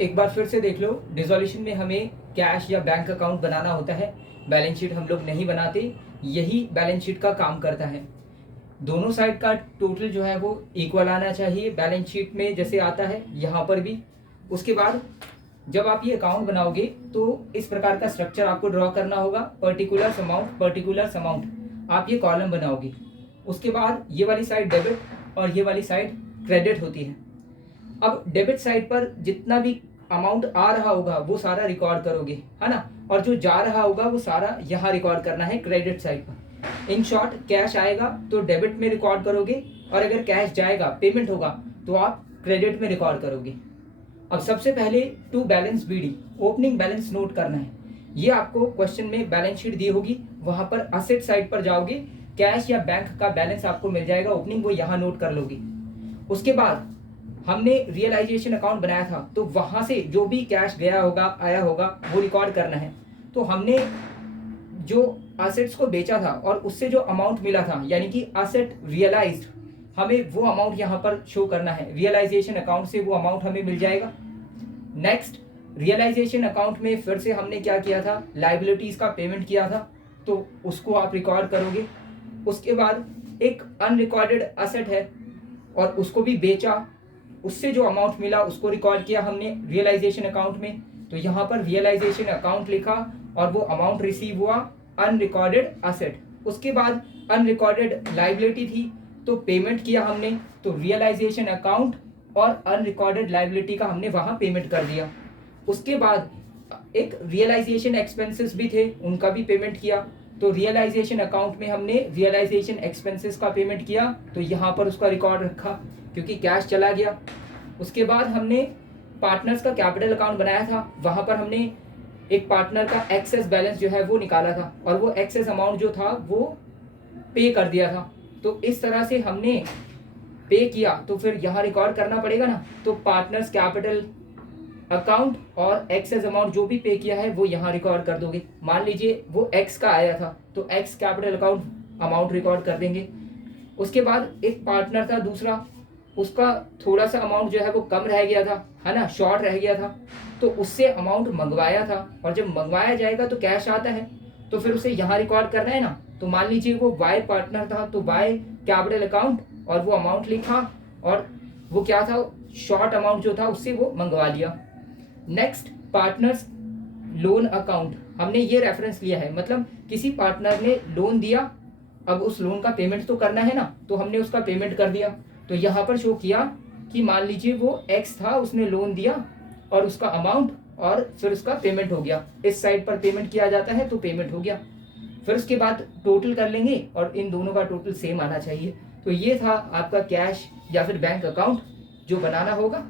एक बार फिर से देख लो, डिसोल्यूशन में हमें कैश या बैंक अकाउंट बनाना होता है, बैलेंस शीट हम लोग नहीं बनाते। यही बैलेंस शीट का काम करता है। दोनों साइड का टोटल जो है वो इक्वल आना चाहिए बैलेंस शीट में, जैसे आता है यहाँ पर भी। उसके बाद जब आप ये अकाउंट बनाओगे तो इस प्रकार का स्ट्रक्चर आपको ड्रॉ करना होगा, पर्टिकुलर अमाउंट आप ये कॉलम बनाओगे। उसके बाद ये वाली साइड डेबिट और ये वाली साइड क्रेडिट होती है। अब डेबिट साइड पर जितना भी अमाउंट आ रहा होगा वो सारा रिकॉर्ड करोगे, है ना, और जो जा रहा होगा वो सारा यहाँ रिकॉर्ड करना है क्रेडिट साइड पर। इन शॉर्ट, कैश आएगा तो डेबिट में रिकॉर्ड करोगे, और अगर कैश जाएगा, पेमेंट होगा, तो आप क्रेडिट में रिकॉर्ड करोगे। अब सबसे पहले to balance BD, opening balance note करना है। ये आपको क्वेश्चन में बैलेंस शीट दी होगी, वहां पर असेट साइड पर जाओगे, कैश या बैंक का बैलेंस आपको मिल जाएगा ओपनिंग, वो यहाँ नोट कर लोगे। उसके बाद हमने रियलाइजेशन अकाउंट बनाया था, तो वहां से जो भी कैश गया होगा, आया होगा, वो रिकॉर्ड करना है। तो हमने जो असेट्स को बेचा था और उससे जो अमाउंट मिला था, यानी कि असेट रियलाइज्ड, हमें वो अमाउंट यहाँ पर शो करना है। रियलाइजेशन अकाउंट से वो अमाउंट हमें मिल जाएगा। नेक्स्ट, रियलाइजेशन अकाउंट में फिर से हमने क्या किया था, लाइबिलिटीज का पेमेंट किया था, तो उसको आप रिकॉर्ड करोगे। उसके बाद एक अनरिकॉर्डेड असेट है और उसको भी बेचा, उससे जो अमाउंट मिला उसको रिकॉर्ड किया हमने रियलाइजेशन अकाउंट में, तो यहाँ पर रियलाइजेशन अकाउंट लिखा और वो अमाउंट रिसीव हुआ, अनरिकॉर्डेड असेट। उसके बाद अनरिकॉर्डेड लाइबिलिटी थी, तो पेमेंट किया हमने, तो रियलाइजेशन अकाउंट और अनरिकॉर्डेड लाइबिलिटी का हमने वहां पेमेंट कर दिया। उसके बाद एक रियलाइजेशन एक्सपेंसेस भी थे, उनका भी पेमेंट किया, तो रियलाइजेशन अकाउंट में हमने रियलाइजेशन एक्सपेंसेस का पेमेंट किया, तो यहाँ पर उसका रिकॉर्ड रखा क्योंकि कैश चला गया। उसके बाद हमने पार्टनर्स का कैपिटल अकाउंट बनाया था, वहां पर हमने एक पार्टनर का एक्सेस बैलेंस जो है वो निकाला था, और वो एक्सेस अमाउंट जो था वो पे कर दिया था। तो इस तरह से हमने पे किया, तो फिर यहाँ रिकॉर्ड करना पड़ेगा ना, तो पार्टनर्स कैपिटल अकाउंट और एक्सेस अमाउंट जो भी पे किया है वो यहाँ रिकॉर्ड कर दोगे। मान लीजिए वो एक्स का आया था, तो x capital account amount record कर देंगे। उसके बाद एक पार्टनर था दूसरा, उसका थोड़ा सा अमाउंट जो है वो कम रह गया था, है ना, शॉर्ट रह गया था, तो उससे अमाउंट मंगवाया था, और जब मंगवाया जाएगा तो कैश आता है, तो फिर उसे यहाँ रिकॉर्ड करना है ना। तो मान लीजिए वो वाई पार्टनर था, तो वाई कैपिटल अकाउंट और वो अमाउंट लिखा, और वो क्या था, शॉर्ट अमाउंट जो था उससे वो मंगवा लिया। नेक्स्ट, पार्टनर्स लोन अकाउंट, हमने ये रेफरेंस लिया है, मतलब किसी पार्टनर ने लोन दिया, अब उस लोन का पेमेंट तो करना है ना, तो हमने उसका पेमेंट कर दिया। तो यहाँ पर शो किया कि मान लीजिए वो एक्स था, उसने लोन दिया और उसका अमाउंट, और फिर उसका पेमेंट हो गया, इस साइड पर पेमेंट किया जाता है तो पेमेंट हो गया। फिर उसके बाद टोटल कर लेंगे और इन दोनों का टोटल सेम आना चाहिए। तो ये था आपका कैश या फिर बैंक अकाउंट जो बनाना होगा।